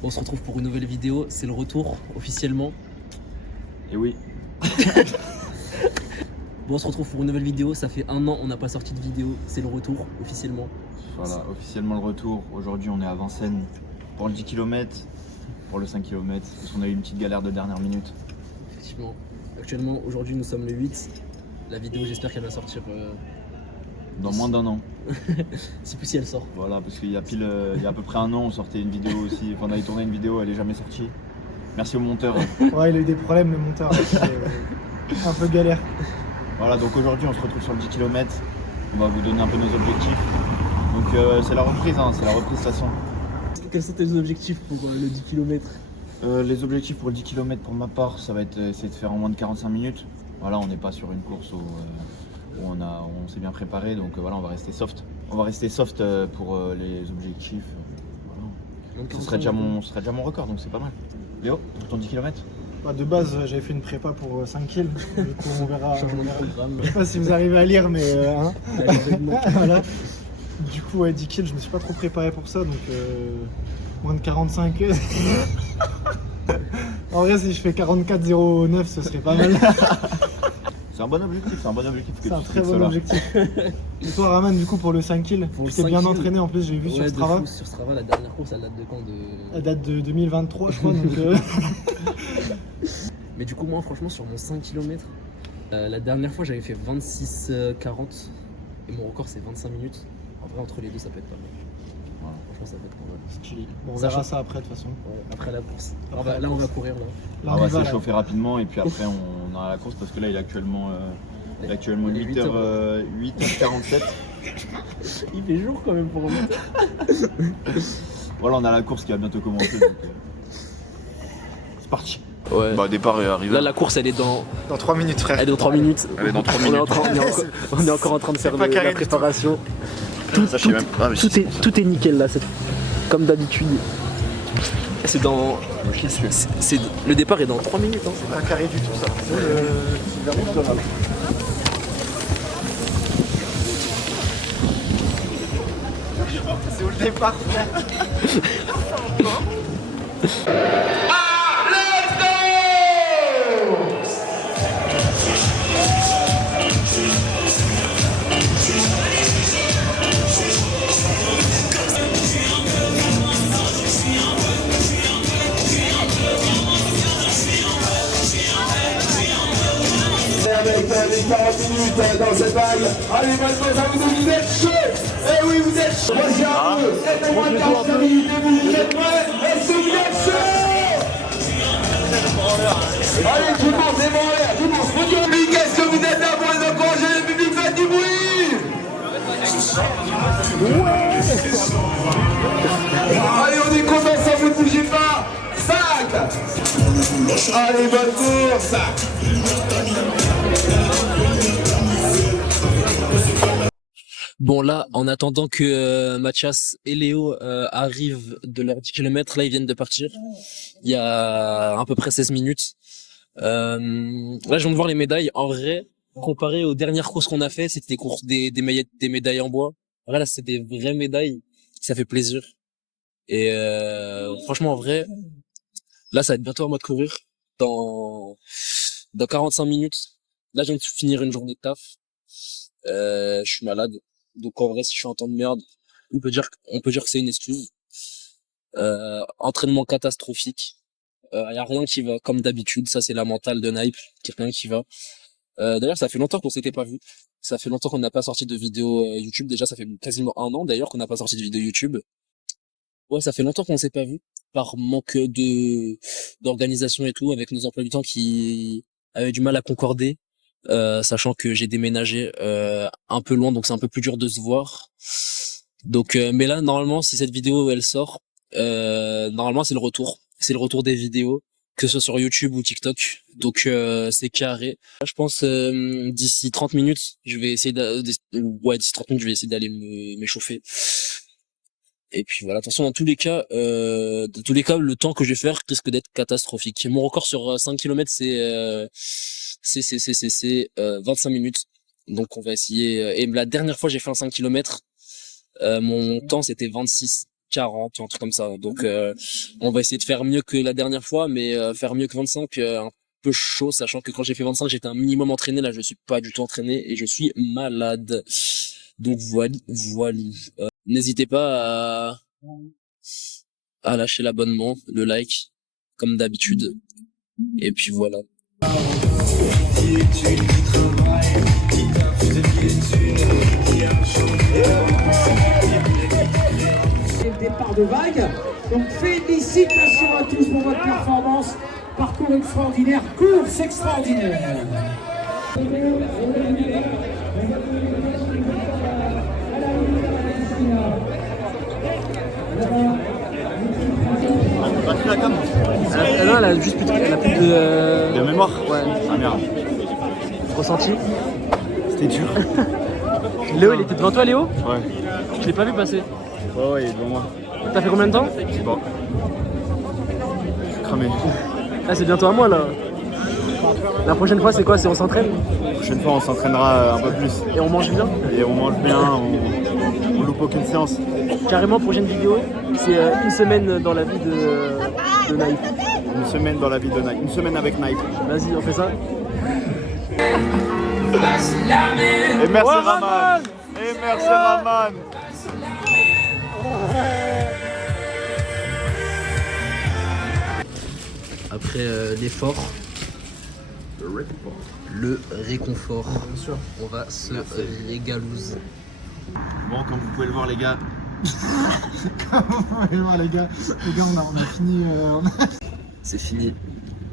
Bon, on se retrouve pour une nouvelle vidéo, c'est le retour officiellement. Et oui. Bon, on se retrouve pour une nouvelle vidéo, ça fait 1 an on n'a pas sorti de vidéo, c'est le retour officiellement. Voilà, officiellement le retour. Aujourd'hui on est à Vincennes pour le 10 km, pour le 5 km, parce qu'on a eu une petite galère de dernière minute. Effectivement. Actuellement, aujourd'hui nous sommes le 8. La vidéo, j'espère qu'elle va sortir Dans moins d'1 an. si elle sort. Voilà, parce qu'il y a à peu près 1 an on sortait une vidéo aussi, enfin on avait tourné une vidéo, elle est jamais sortie. Merci au monteur. Ouais, il a eu des problèmes le monteur, un peu galère. Voilà, donc aujourd'hui on se retrouve sur le 10 km, on va vous donner un peu nos objectifs. Donc c'est la reprise, hein, c'est la reprise de toute façon. Quels sont tes objectifs pour le 10 km? Les objectifs pour le 10 km pour ma part, ça va être essayer de faire en moins de 45 minutes. Voilà, on n'est pas sur une course où on s'est bien préparé, donc voilà, on va rester soft. On va rester soft pour les objectifs. Voilà. Ce serait déjà mon record, donc c'est pas mal. Léo, pour ton 10 km? Bah, de base, j'avais fait une prépa pour 5 kills, du coup on verra. Changement de programme. Je sais pas si vous arrivez à lire, mais hein. L'événement. Voilà. Du coup, ouais, 10 kills, je me suis pas trop préparé pour ça, donc moins de 45. En vrai, si je fais 44,09, ce serait pas mal. C'est un bon objectif, c'est un bon objectif. C'est un très bon objectif. Et toi, Raman, du coup, pour le 5 kills, Pour le tu t'es 5 bien kills. entraîné en plus, j'ai vu sur Ouais, Strava. de fou, sur Strava, la dernière course, elle date de quand Elle date de 2023, je crois. Donc, Mais du coup, moi, franchement, sur mon 5 km, la dernière fois, j'avais fait 26,40 et mon record, c'est 25 minutes. En vrai, entre les deux, ça peut être pas mal. Voilà. Franchement, ça peut être pas mal. bon, on Sachant- verra ça après, de toute façon. Ouais, après la course. Après la Là, on va course. courir. Là. Là, On on va y va, là. s'échauffer rapidement et puis après on aura la course parce que là il est actuellement, Il est 8h47. Il fait jour quand même pour remonter. Voilà, on a la course qui va bientôt commencer. Donc, c'est parti. Ouais. Bah, départ est arrivé. Là, la course, elle est dans, Dans 3 minutes, frère. elle est dans 3 minutes. Elle est dans 3 On est, minutes. on est encore en train de faire pas carré la du tout. préparation. Ça, je sais même pas. Mais Tout est nickel là, comme d'habitude. C'est dans. Le départ est dans 3 minutes. Hein. C'est pas carré du tout, ça. C'est où le départ, frère? Avec 40 minutes dans cette bague. Allez, mademoiselle, vous êtes chaud. Eh oui, vous êtes chaud. Voici un peu. C'est moins de 45 minutes et vous êtes prêts? Est-ce que vous êtes chaud? Allez, tout le monde, les mains en l'air. Tout le monde, se dit, public, est-ce que vous êtes là pour les encourager? Le public, faites du bruit. Allez, on est content, ça, vous ne bougez pas. 5. Allez, bonne course. Bon, là, en attendant que Mathias et Léo arrivent de leurs 10 km, là, ils viennent de partir. Il y a à peu près 16 minutes. Là, je viens de voir les médailles. En vrai, comparé aux dernières courses qu'on a fait, c'était des courses des médailles en bois. En vrai, là, c'est des vraies médailles. Ça fait plaisir. Et franchement, en vrai, là, ça va être bientôt à moi de courir. Dans 45 minutes. Là, je viens de finir une journée de taf. Je suis malade. Donc, en vrai, si je suis en temps de merde, on peut dire que c'est une excuse. Entraînement catastrophique. Y a rien qui va comme d'habitude. Ça, c'est la mentale de Nike. Y a rien qui va. D'ailleurs, ça fait longtemps qu'on s'était pas vu. Ça fait longtemps qu'on n'a pas sorti de vidéo YouTube. Déjà, ça fait quasiment 1 an d'ailleurs qu'on n'a pas sorti de vidéo YouTube. Ouais, ça fait longtemps qu'on s'est pas vu. Par manque d'organisation et tout, avec nos emplois du temps qui avaient du mal à concorder. Sachant que j'ai déménagé un peu loin, donc c'est un peu plus dur de se voir. Donc, mais là, normalement, si cette vidéo elle sort, normalement c'est le retour. C'est le retour des vidéos, que ce soit sur YouTube ou TikTok. Donc c'est carré. Là, je pense d'ici 30 minutes, je vais essayer d'ici 30 minutes, je vais essayer d'aller m'échauffer. Et puis voilà, attention, dans tous les cas, le temps que je vais faire risque d'être catastrophique. Mon record sur 5 km, c'est 25 minutes. Donc on va essayer. Et la dernière fois, j'ai fait un 5 km. Mon temps, c'était 26. 40, un truc comme ça. Donc on va essayer de faire mieux que la dernière fois, mais faire mieux que 25, un peu chaud, sachant que quand j'ai fait 25, j'étais un minimum entraîné. Là, je suis pas du tout entraîné et je suis malade. Donc voilà. N'hésitez pas à lâcher l'abonnement, le like, comme d'habitude. Et puis voilà. Le départ de vague. Donc félicitations à tous pour votre performance. Parcours extraordinaire, course extraordinaire. T'as pris la cam? Non, elle a juste plus de... De mémoire? Ouais. Ah merde. Ressenti. C'était dur. Léo, il était devant toi, Léo? Ouais. Je l'ai pas vu passer. Ouais, il est devant moi. T'as fait combien de temps? Je sais pas. Je suis cramé. Ah, c'est bientôt à moi là. La prochaine fois, c'est quoi? C'est on s'entraîne? La prochaine fois, on s'entraînera un peu plus. Et on mange bien? Et on mange bien, on loupe aucune séance. Carrément, prochaine vidéo, c'est une semaine dans la vie de Naïf. Une semaine dans la vie de Nike. Une semaine avec Nike. Vas-y, on fait ça. Et merci Raman. Et merci Raman. Après l'effort, le réconfort, on va se régalouse. Bon, comme vous pouvez le voir les gars. Allez voir les gars, on a fini. C'est fini,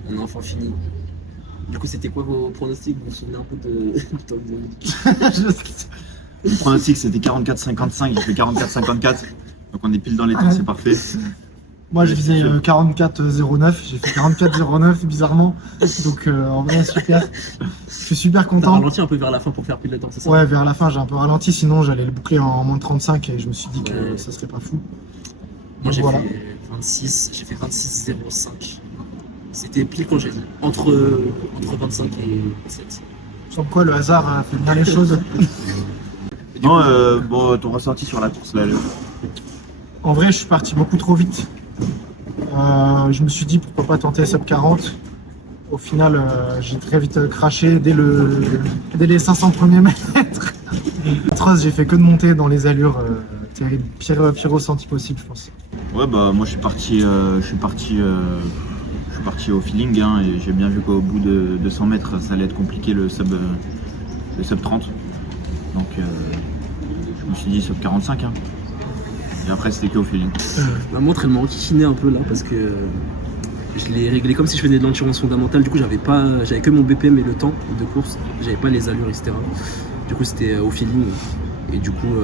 on a enfin fini. Du coup, c'était quoi vos pronostics? Vous vous souvenez un peu de top de... Le pronostic c'était 44-55, j'ai fait 44-54. Donc on est pile dans les temps, c'est parfait. Moi je faisais 44-09, j'ai fait 44-09 bizarrement. Donc en vrai super. Je suis super T'as content. ralenti un peu vers la fin pour faire pile de temps, c'est ça? Ouais, vers la fin j'ai un peu ralenti, sinon j'allais le boucler en moins de 35 et je me suis dit que ça serait pas fou. Moi j'ai Voilà. fait 26, j'ai fait 26,05. C'était pile quand j'ai dit. Entre 25 et 7. Comme quoi le hasard a fait bien les choses. Non, bon, ton ressenti sur la course là, Léo? En vrai, je suis parti beaucoup trop vite. Je me suis dit pourquoi pas tenter sub 40. Au final, j'ai très vite craché dès les 500 premiers mètres. Atroce, j'ai fait que de monter dans les allures terribles. Pire ressenti possible, je pense. Ouais, bah moi je suis parti au feeling hein, et j'ai bien vu qu'au bout de 100 mètres ça allait être compliqué le sub 30. Donc je me suis dit sub 45 hein. Et après c'était que au feeling. Ma montre elle m'a enquiquiné un peu là parce que je l'ai réglé comme si je faisais de l'endurance fondamentale. Du coup j'avais que mon BPM et le temps de course, j'avais pas les allures etc. Du coup c'était au feeling et du coup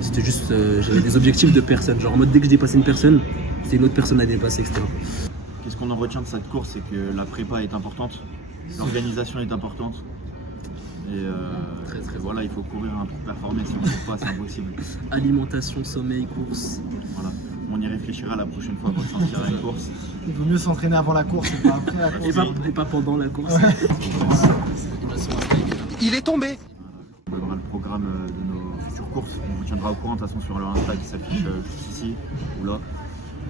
c'était juste j'avais des objectifs de personne, genre en mode dès que je dépassais une personne c'était une autre personne à dépasser etc. Qu'est-ce qu'on en retient de cette course, c'est que la prépa est importante, l'organisation est importante. Et très voilà, il faut courir hein, pour performer, si on ne court pas, c'est impossible. Alimentation, sommeil, course. Voilà. On y réfléchira la prochaine fois quand on sortira une course. Il vaut mieux s'entraîner avant la course et pas après la course. Et pas pendant la course. Il est tombé. On verra le programme de nos futures courses. On vous tiendra au courant de toute façon sur le Insta qui s'affiche juste ici ou là.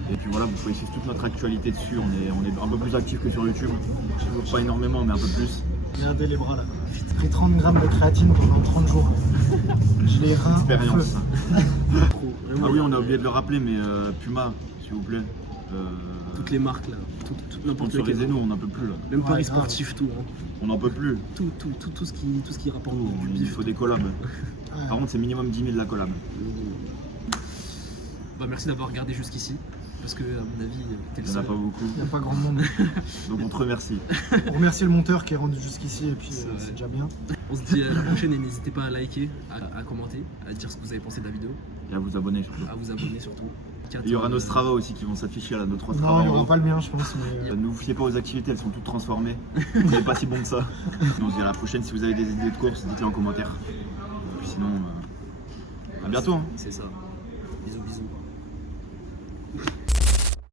Et puis voilà, vous pouvez suivre toute notre actualité dessus. On est un peu plus actifs que sur YouTube. Toujours pas énormément, mais un peu plus. Regardez les bras là. J'ai pris 30 grammes de créatine pendant 30 jours. Je les reins en feu. Expérience. Ah oui, on a oublié de le rappeler, mais Puma, s'il vous plaît. Toutes les marques là, n'importe lequel. Sponsorisez-nous, on n'en peut plus là. Même Paris grave. sportif, tout. Hein. On n'en peut plus. Tout ce qui rapporte du Il bif. faut des collabs. Ouais. Par contre, c'est minimum 10 000 la collab. Bah, merci d'avoir regardé jusqu'ici. Parce que, à mon avis, t'es le Il n'y en a seul. pas beaucoup. Il n'y a pas grand monde. Donc on te remercie. On remercie le monteur qui est rendu jusqu'ici et puis C'est vrai. c'est déjà bien. On se dit à la prochaine et n'hésitez pas à liker, à commenter, à dire ce que vous avez pensé de la vidéo, Et à vous abonner surtout. à vous abonner surtout. Et il y aura nos Strava aussi qui vont s'afficher là, nos 3 Strava. Non, il n'y en aura haut. pas le mien je pense. Mais... Ne vous fiez pas aux activités, elles sont toutes transformées. Vous n'êtes pas si bon que ça. On se dit à la prochaine, si vous avez des idées de course, dites-les en commentaire. Et puis sinon, à bientôt. Hein. C'est ça. Bisous, bisous.